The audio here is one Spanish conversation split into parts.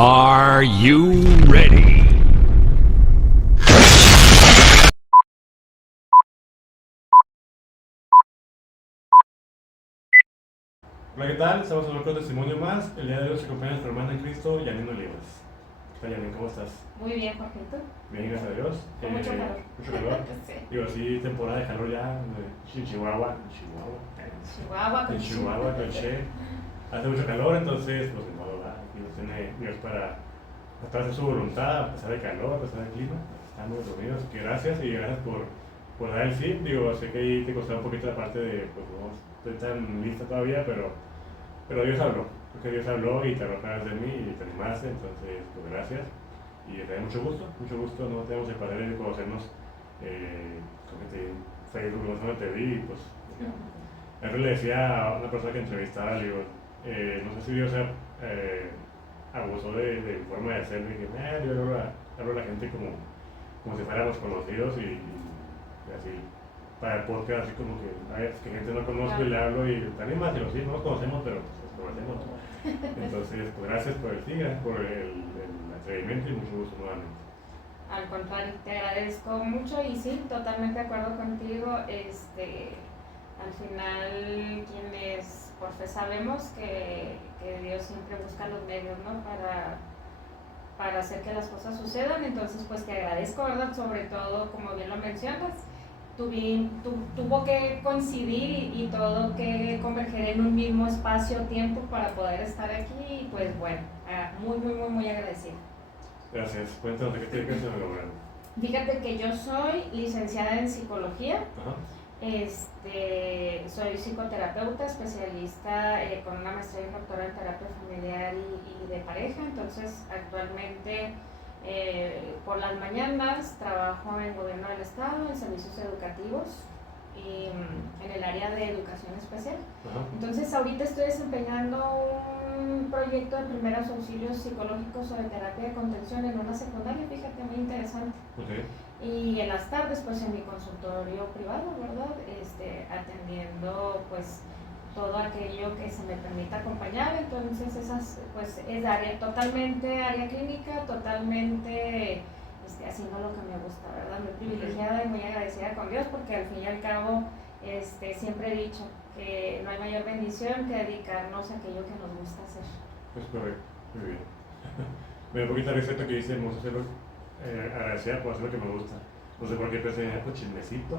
Are you ready? Hola, ¿qué tal? Estamos en otro testimonio más. El día de hoy nos acompaña nuestra hermana en Cristo, Janine Olivas. ¿Qué tal, Janine? ¿Cómo estás? Muy bien, Jorgito. Bien, gracias a Dios. Con mucho calor. Mucho calor. Sí. Digo, sí, temporada de calor ya en Chihuahua. En Chihuahua, Caché. Hace mucho calor, entonces, pues, de modo, ¿verdad? Aquí nos tiene Dios para hacer su voluntad, a pesar del calor, a pesar del clima. Estamos reunidos. Que gracias y gracias por dar el sí. Digo, sé que ahí te costó un poquito la parte de, pues, no estoy tan lista todavía, pero Dios habló, porque Dios habló y te habló a través de mí y te animaste, entonces pues gracias. Y te da mucho gusto, no tenemos el placer de conocernos, como que te Facebook, no sé dónde te vi, y pues yo le decía a una persona que entrevistaba, le digo, no sé si Dios abusó de mi forma de hacer, dije, yo hablo a la gente como si fuéramos conocidos y así. Para el podcast, así como que hay que gente no conozco y le hablo y te animas y lo sí, no nos conocemos, pero pues nos conocemos. Entonces, pues gracias por el sí, gracias por el atrevimiento y mucho gusto nuevamente. Al contrario, te agradezco mucho y sí, totalmente de acuerdo contigo. Al final, quienes por fe sabemos que Dios siempre busca los medios, ¿no? Para hacer que las cosas sucedan. Entonces, pues te agradezco, ¿verdad? Sobre todo, como bien lo mencionas, tuvo que coincidir y todo que converger en un mismo espacio-tiempo para poder estar aquí y pues bueno, muy agradecida. Gracias. Cuéntanos de qué te dedicas en el laboral. Fíjate que yo soy licenciada en psicología. Ajá. Soy psicoterapeuta, especialista con una maestría y doctorado en terapia familiar y de pareja. Entonces actualmente por las mañanas trabajo en gobierno del estado, en servicios educativos y en el área de educación especial. Ajá. Entonces ahorita estoy desempeñando un proyecto de primeros auxilios psicológicos sobre terapia de contención en una secundaria, fíjate, muy interesante. Okay. Y en las tardes pues en mi consultorio privado, ¿verdad? Atendiendo pues todo aquello que se me permita acompañar. Entonces esas pues es totalmente área clínica, totalmente haciendo lo que me gusta, ¿verdad? Muy privilegiada y muy agradecida con Dios porque al fin y al cabo siempre he dicho que no hay mayor bendición que dedicarnos a aquello que nos gusta hacer. Es correcto, muy bien. Me da un poquito de risa que dice, vamos a hacerlo agradecida por hacer lo que me gusta. No sé por qué pensé, pues chismecito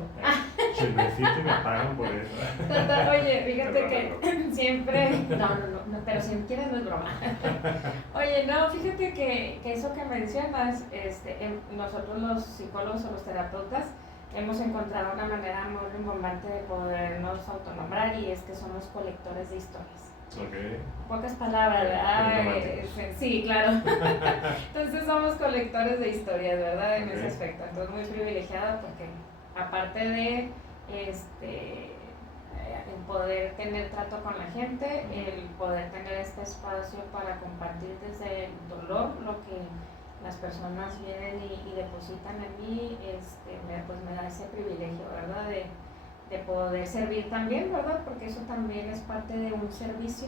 y me pagan por eso. Total, oye, fíjate que siempre, no, pero si quieres no es broma. Oye, no, fíjate que eso que mencionas, nosotros los psicólogos o los terapeutas hemos encontrado una manera muy rimbombante de podernos autonombrar y es que somos colectores de historias. Okay. Pocas palabras, ¿verdad? Sí, claro. Entonces somos colectores de historias, ¿verdad? En ese aspecto. Entonces muy privilegiada porque aparte de el poder tener trato con la gente, el poder tener este espacio para compartir desde el dolor lo que las personas vienen y depositan en mí, pues me da ese privilegio, ¿verdad? De poder servir también, ¿verdad? Porque eso también es parte de un servicio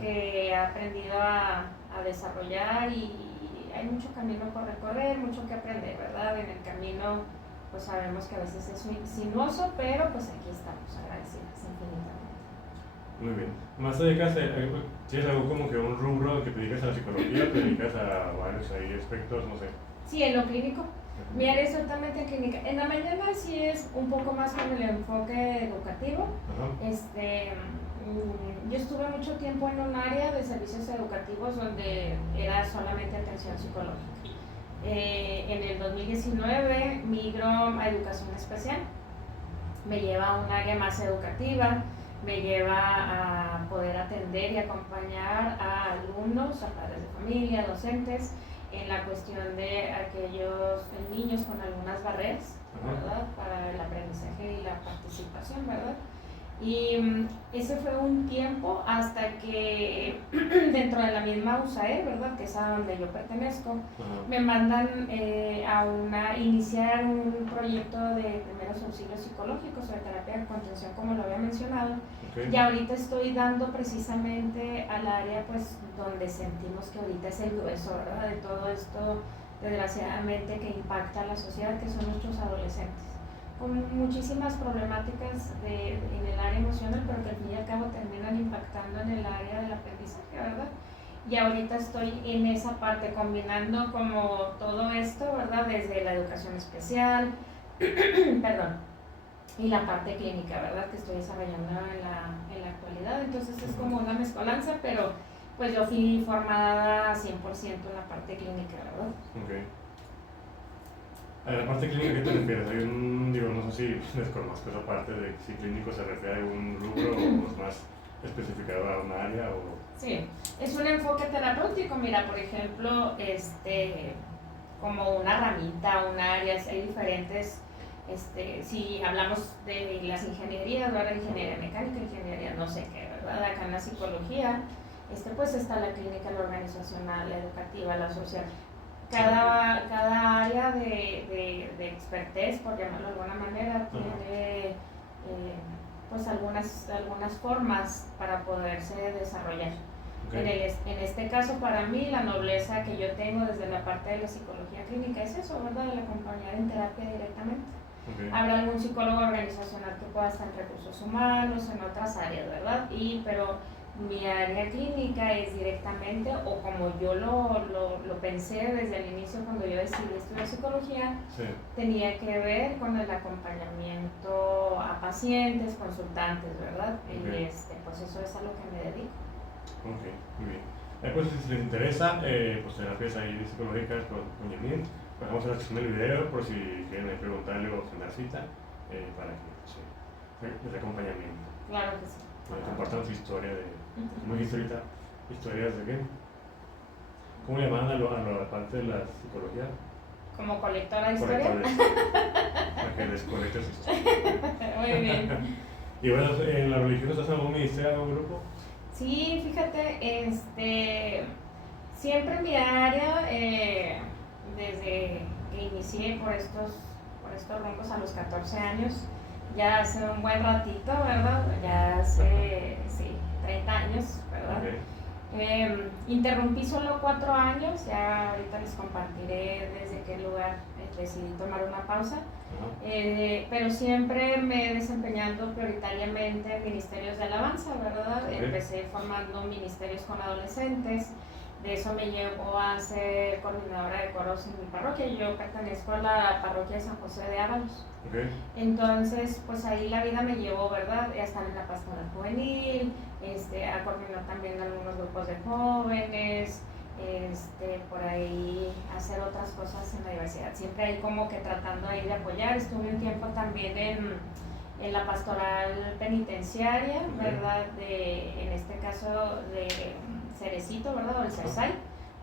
que he aprendido a desarrollar y hay mucho camino por recorrer, mucho que aprender, ¿verdad? En el camino pues sabemos que a veces es sinuoso, pero pues aquí estamos agradecidas infinitamente. Muy bien. ¿Más te dedicas tienes algo como que un rubro que te dedicas a la psicología, te dedicas a varios aspectos, no sé? Sí, en lo clínico. Mi área es totalmente clínica. En la mañana sí es un poco más con el enfoque educativo. Yo estuve mucho tiempo en un área de servicios educativos donde era solamente atención psicológica. En el 2019 migro a educación especial. Me lleva a un área más educativa, me lleva a poder atender y acompañar a alumnos, a padres de familia, docentes, en la cuestión de aquellos niños con algunas barreras, ¿verdad? Para el aprendizaje y la participación, ¿verdad? Y ese fue un tiempo hasta que dentro de la misma USAID, ¿verdad? Que es a donde yo pertenezco, me mandan a iniciar un proyecto de primeros auxilios psicológicos o de terapia de contención, como lo había mencionado. Y ahorita estoy dando precisamente al área pues donde sentimos que ahorita es el grueso, ¿verdad? De todo esto, desgraciadamente, que impacta a la sociedad, que son nuestros adolescentes, con muchísimas problemáticas en el área emocional, pero que al fin y al cabo terminan impactando en el área del aprendizaje, ¿verdad? Y ahorita estoy en esa parte, combinando como todo esto, ¿verdad? Desde la educación especial, perdón, y la parte clínica, ¿verdad? Que estoy desarrollando en la actualidad. Entonces es como una mezcolanza, pero pues yo fui formada 100% en la parte clínica, ¿verdad? Ok. A la parte clínica, ¿a qué te refieres? Hay no sé si desconozco esa parte de si clínico se refiere a un rubro o es más especificado a una área o... Sí, es un enfoque terapéutico. Mira, por ejemplo, como una ramita, un área, hay diferentes, si hablamos de las ingenierías, ¿verdad? Ingeniería mecánica, ingeniería no sé qué, ¿verdad? Acá en la psicología, pues está la clínica, la organizacional, la educativa, la social. Cada área de expertez, por llamarlo de alguna manera, tiene pues algunas formas para poderse desarrollar. En este caso, para mí, la nobleza que yo tengo desde la parte de la psicología clínica es eso, ¿verdad? El acompañar en terapia directamente. Habrá algún psicólogo organizacional que pueda estar en recursos humanos, en otras áreas, ¿verdad? Pero mi área clínica es directamente, o como yo lo pensé desde el inicio cuando yo decidí estudiar psicología, tenía que ver con el acompañamiento a pacientes, consultantes, ¿verdad? Y pues eso es a lo que me dedico. Ok, muy bien. Pues si les interesa, pues terapias ahí psicológicas con Yamil, pues vamos a la sección del video por si quieren preguntarle o agendar cita para que les acompañamiento. Claro que sí. Compartan su historia ¿cómo dijiste ahorita? ¿Historias de qué? ¿Cómo le llaman a la parte de la psicología? ¿Como colectora de historia? Para que les colecte su historia. Muy bien. Y bueno, ¿en la religión estás en algún ministerio, algún grupo? Sí, fíjate, siempre mi área, desde que inicié por estos rumbos a los 14 años, ya hace un buen ratito, ¿verdad? Ya hace, 30 años, ¿verdad? Interrumpí solo 4 años, ya ahorita les compartiré desde qué lugar decidí tomar una pausa. Pero siempre me he desempeñado prioritariamente en ministerios de alabanza, ¿verdad? Empecé formando ministerios con adolescentes, de eso me llevó a ser coordinadora de coros en mi parroquia. Yo pertenezco a la parroquia de San José de Ábalos. Entonces, pues ahí la vida me llevó, ¿verdad? A estar en la pastoral juvenil, a coordinar también algunos grupos de jóvenes, por ahí hacer otras cosas en la diversidad, siempre ahí como que tratando ahí de apoyar. Estuve un tiempo también en la pastoral penitenciaria, ¿verdad? En este caso de Cerecito, ¿verdad? O el Cersay,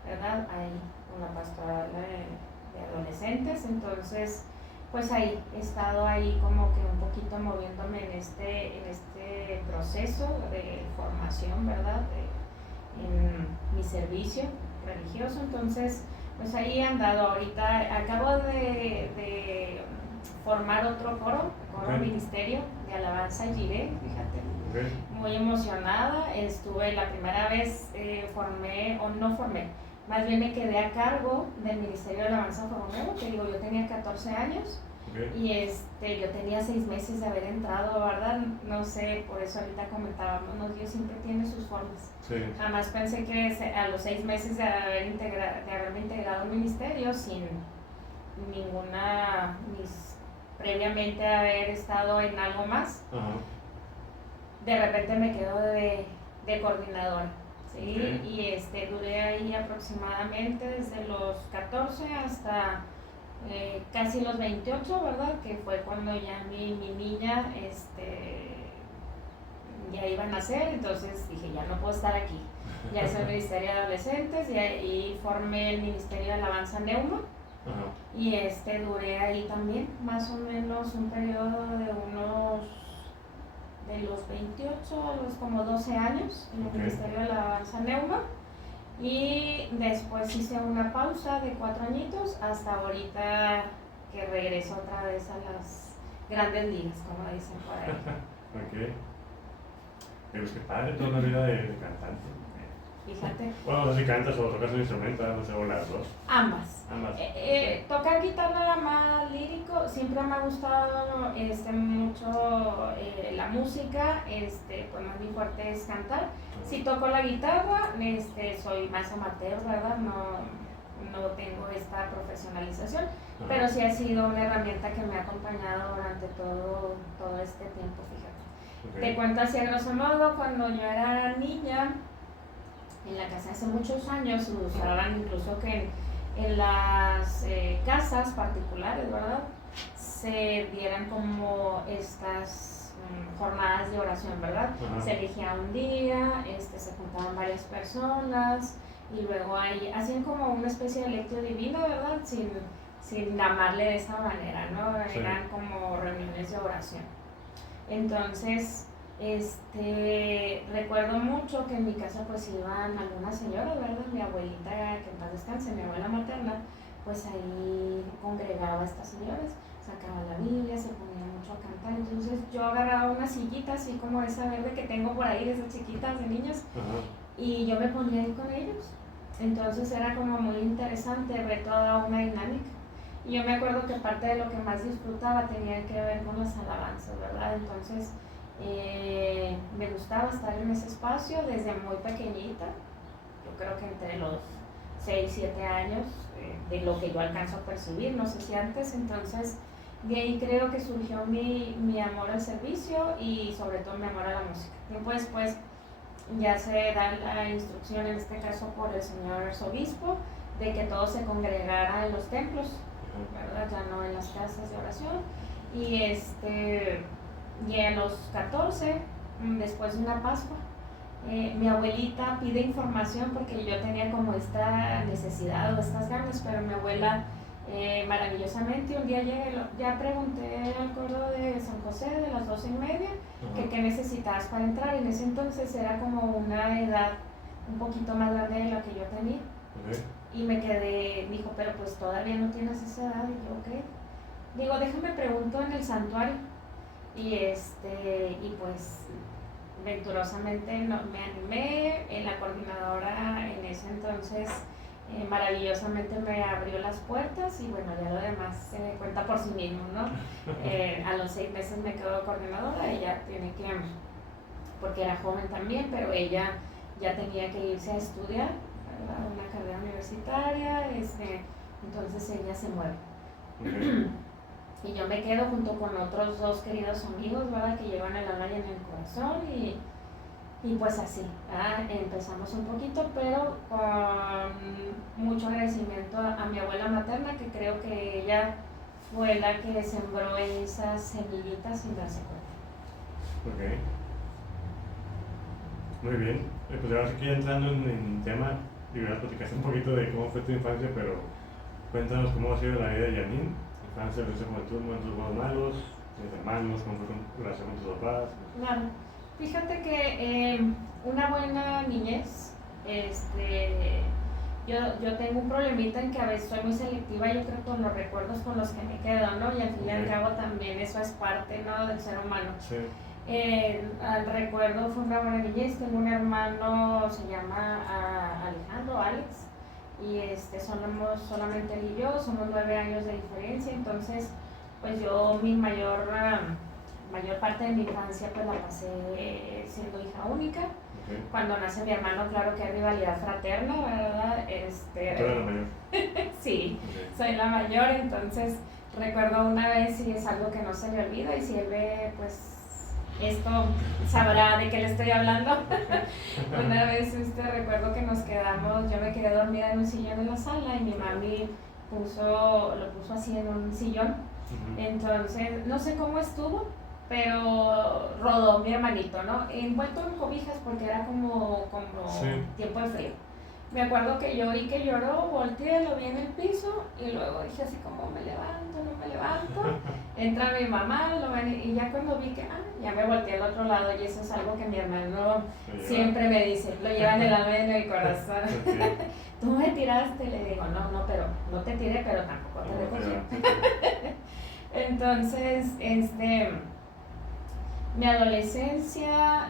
¿verdad? Hay una pastoral de adolescentes. Entonces pues ahí he estado ahí como que un poquito moviéndome en este proceso de formación, ¿verdad? En mi servicio religioso. Entonces pues ahí he andado. Ahorita acabo de formar otro coro ministerio de alabanza y giré, fíjate, muy emocionada. Estuve la primera vez, más bien me quedé a cargo del Ministerio de Alabanza Formero, que digo, yo tenía 14 años y yo tenía 6 meses de haber entrado, ¿verdad? No sé, por eso ahorita comentábamos, ¿no? Dios siempre tiene sus formas. Jamás pensé que a los 6 meses de haberme integrado al ministerio, sin previamente haber estado en algo más, de repente me quedo de coordinadora. ¿Sí? Y duré ahí aproximadamente desde los 14 hasta casi los 28, ¿verdad? Que fue cuando ya mi niña ya iba a nacer. Entonces dije, ya no puedo estar aquí. Ya es el Ministerio de Adolescentes y ahí formé el Ministerio de Alabanza Neuma. Y duré ahí también más o menos un periodo de los 28 a los como 12 años en el Ministerio de Alabanza Neuma. Y después hice una pausa de 4 añitos hasta ahorita que regreso otra vez a las grandes ligas, como dicen por ahí. Ok. Pero es que padre, toda una vida de cantante. Fíjate. Bueno, no sé si cantas o tocas un instrumento, no sé, o las dos. Ambas. Ambas. Tocar guitarra más lírico, siempre me ha gustado mucho la música, pues más mi fuerte es cantar. Si toco la guitarra, soy más amateur, ¿verdad? No tengo esta profesionalización, pero sí ha sido una herramienta que me ha acompañado durante todo este tiempo, fíjate. Okay. Te cuento así a grosso modo, cuando yo era niña, en la casa hace muchos años, usaban incluso que en las casas particulares, ¿verdad? Se dieran como estas jornadas de oración, ¿verdad? Se elegía un día, se juntaban varias personas y luego ahí hacían como una especie de lectio divina, ¿verdad? Sin llamarle de esa manera, ¿no? Sí. Eran como reuniones de oración. Entonces, recuerdo mucho que en mi casa pues iban algunas señoras, ¿verdad? Mi abuelita, que en paz descanse, mi abuela materna, pues ahí congregaba a estas señoras, sacaba la Biblia, se ponía mucho a cantar. Entonces yo agarraba una sillita así como esa verde que tengo por ahí, de esas chiquitas de niños, y yo me ponía ahí con ellos. Entonces era como muy interesante ver toda una dinámica. Y yo me acuerdo que parte de lo que más disfrutaba tenía que ver con las alabanzas, ¿verdad? Entonces me gustaba estar en ese espacio desde muy pequeñita, yo creo que entre los 6, 7 años, de lo que yo alcanzo a percibir, no sé si antes. Entonces de ahí creo que surgió mi amor al servicio y sobre todo mi amor a la música. Tiempo después ya se da la instrucción, en este caso por el señor arzobispo, de que todo se congregara en los templos, ¿verdad? Ya no en las casas de oración. Y a los 14, después de una Pascua, mi abuelita pide información porque yo tenía como esta necesidad o estas ganas, pero mi abuela maravillosamente un día llegué, ya pregunté al coro de San José de las 12:30 que qué necesitabas para entrar. En ese entonces era como una edad un poquito más grande de la que yo tenía. Y me quedé, dijo, pero pues todavía no tienes esa edad. Y yo, ok. Digo, déjame pregunto en el santuario. Y pues venturosamente me animé. La coordinadora en ese entonces maravillosamente me abrió las puertas y bueno, ya lo demás se cuenta por sí mismo, ¿no? A los 6 meses me quedo coordinadora. Ella tiene que, porque era joven también, pero ella ya tenía que irse a estudiar, ¿verdad? Una carrera universitaria, entonces ella se mueve. Y yo me quedo junto con otros 2 queridos amigos, ¿verdad? Que llevan el alma y en el corazón y pues así, ¿verdad? Empezamos un poquito, pero con mucho agradecimiento a mi abuela materna, que creo que ella fue la que sembró esas semillitas sin darse cuenta. Ok. Muy bien. Pues ahora sí que ya entrando en el tema, ya platicaste un poquito de cómo fue tu infancia, pero cuéntanos cómo ha sido la vida de Janine. Infancia, adolescencia, juventud, momentos buenos, malos, tienes hermanos, cómo fue tu relación con tus papás. Claro. Fíjate que una buena niñez, yo tengo un problemita en que a veces soy muy selectiva, yo creo, con los recuerdos con los que me quedo, ¿no? Y al fin y al cabo también eso es parte, ¿no?, del ser humano. Sí. Al recuerdo fue una buena niñez. Tengo un hermano, se llama Alejandro, Alex, y somos solamente él y yo, somos 9 años de diferencia. Entonces pues yo mi mayor parte de mi infancia pues la pasé siendo hija única. Cuando nace mi hermano, claro que hay rivalidad fraterna, ¿verdad? ¿Tú eres la mayor? Sí, soy la mayor. Entonces recuerdo una vez, y es algo que no se me olvida, y si él ve pues esto sabrá de qué le estoy hablando. Una vez recuerdo que nos quedamos, yo me quedé dormida en un sillón en la sala y mi mami lo puso así en un sillón. Entonces no sé cómo estuvo, pero rodó mi hermanito, ¿no? Envuelto en cobijas porque era como sí, tiempo de frío. Me acuerdo que yo oí que lloró, volteé, lo vi en el piso y luego dije así como me levanto, no me levanto. Entra mi mamá, lo ven, y ya cuando vi que, ya me volteé al otro lado y eso es algo que mi hermano siempre me dice, lo lleva en el alma y en el corazón. Okay. Tú me tiraste, le digo, no, pero no te tiré, pero tampoco te recogí. Entonces, mi adolescencia,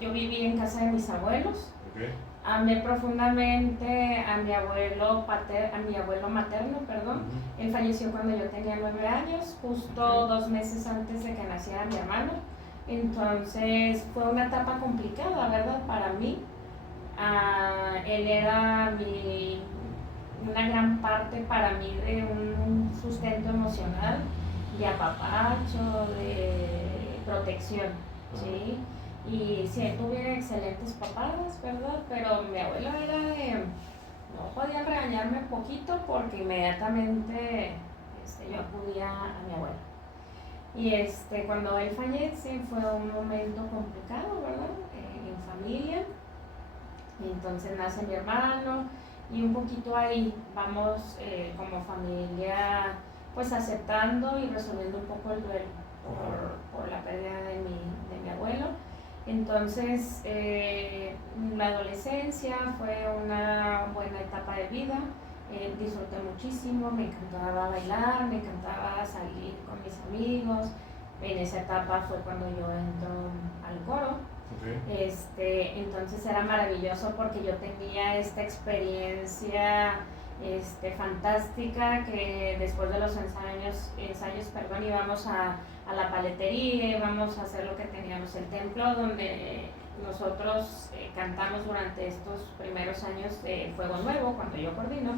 yo viví en casa de mis abuelos. Okay. Amé profundamente a mi abuelo materno, Él falleció cuando yo tenía 9 años, justo 2 meses antes de que naciera mi hermano. Entonces fue una etapa complicada, ¿verdad? Para mí. Él era una gran parte para mí de un sustento emocional, de apapacho, de protección, ¿sí? Y sí, tuve excelentes papás, ¿verdad? Pero mi abuela era no podía regañarme poquito porque inmediatamente yo acudía a mi abuela. Y cuando él fallece fue un momento complicado, ¿verdad? En familia. Y entonces nace mi hermano y un poquito ahí vamos como familia pues aceptando y resolviendo un poco el duelo por la pérdida de mi abuelo. Entonces, la adolescencia fue una buena etapa de vida, disfruté muchísimo, me encantaba bailar, me encantaba salir con mis amigos. En esa etapa fue cuando yo entro al coro. Okay. Entonces era maravilloso porque yo tenía esta experiencia fantástica que después de los ensayos íbamos a la paletería, íbamos a hacer lo que teníamos el templo donde nosotros cantamos durante estos primeros años de Fuego Nuevo, cuando yo coordino.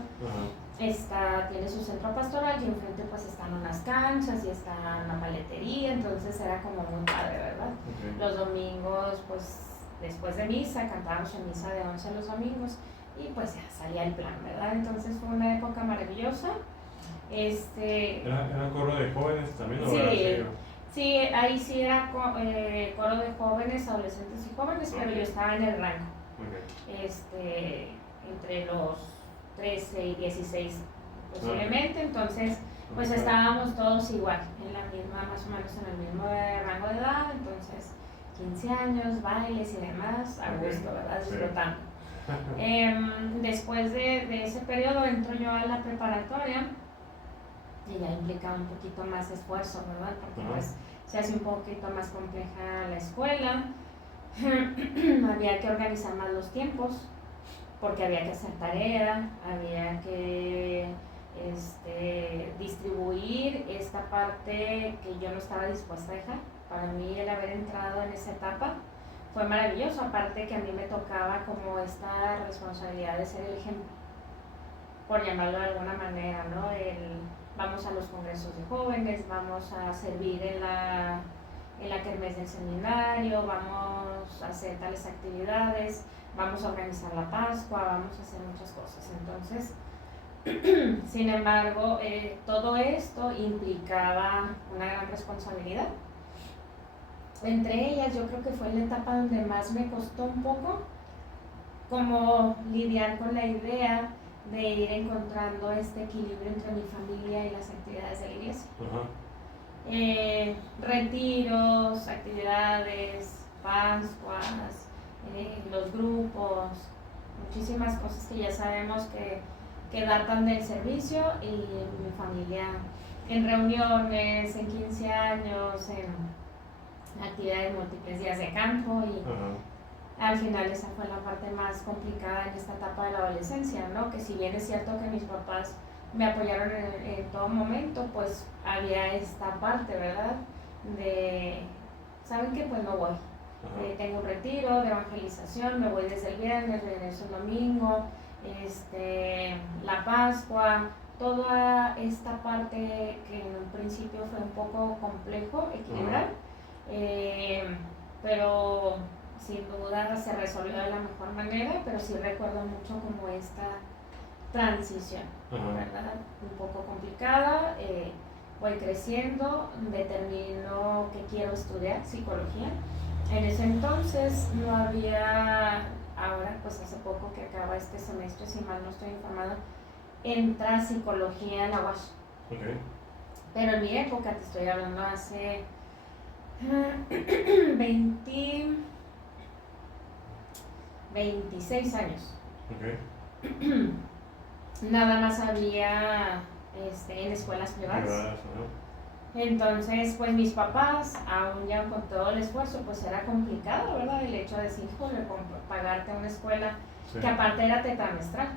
Tiene su centro pastoral y enfrente pues están unas canchas y está una paletería, entonces era como muy padre, ¿verdad? Okay. Los domingos pues después de misa, cantábamos en misa de 11 los domingos y pues ya salía el plan, ¿verdad? Entonces fue una época maravillosa. ¿Era coro de jóvenes también? Sí, ahí sí era coro de jóvenes, adolescentes y jóvenes, okay. Pero yo estaba en el rango. Okay. Entre los 13 y 16 posiblemente, okay. Entonces pues okay. Estábamos todos igual, más o menos en el mismo rango de edad, entonces 15 años, bailes y demás, a gusto, ¿verdad? Disfrutando. Después de ese periodo entro yo a la preparatoria y ya implicaba un poquito más esfuerzo, ¿verdad? Porque pues se hace un poquito más compleja la escuela, había que organizar más los tiempos, porque había que hacer tarea, había que distribuir esta parte que yo no estaba dispuesta a dejar. Para mí el haber entrado en esa etapa fue maravilloso, aparte que a mí me tocaba como esta responsabilidad de ser el ejemplo, por llamarlo de alguna manera, ¿no? Vamos a los congresos de jóvenes, vamos a servir en la kermés del seminario, vamos a hacer tales actividades, vamos a organizar la Pascua, vamos a hacer muchas cosas. Entonces, sin embargo, todo esto implicaba una gran responsabilidad. Entre ellas, yo creo que fue la etapa donde más me costó un poco como lidiar con la idea de ir encontrando este equilibrio entre mi familia y las actividades de la iglesia. Retiros, actividades, Pascuas, los grupos, muchísimas cosas que ya sabemos que datan del servicio, y mi familia en reuniones, en 15 años, en actividades múltiples, días de campo, y al final esa fue la parte más complicada en esta etapa de la adolescencia, ¿no? Que si bien es cierto que mis papás me apoyaron en todo momento, pues había esta parte, ¿verdad? De, ¿saben qué? Pues no voy. Tengo un retiro de evangelización, me voy desde el viernes, regreso el domingo, la Pascua, toda esta parte que en un principio fue un poco complejo equilibrar, pero sin duda se resolvió de la mejor manera, pero sí recuerdo mucho como esta transición, ¿verdad? Un poco complicada, voy creciendo, determino que quiero estudiar psicología. En ese entonces no había, ahora pues acaba este semestre, si mal no estoy informada, entra psicología en la UASH. Okay. Pero en mi época, te estoy hablando hace 26 años. Okay. Nada más había en escuelas privadas. Entonces, pues mis papás, aún ya con todo el esfuerzo, pues era complicado, ¿verdad? El hecho de decir, híjole, pagarte una escuela Sí. que aparte era tetramestral.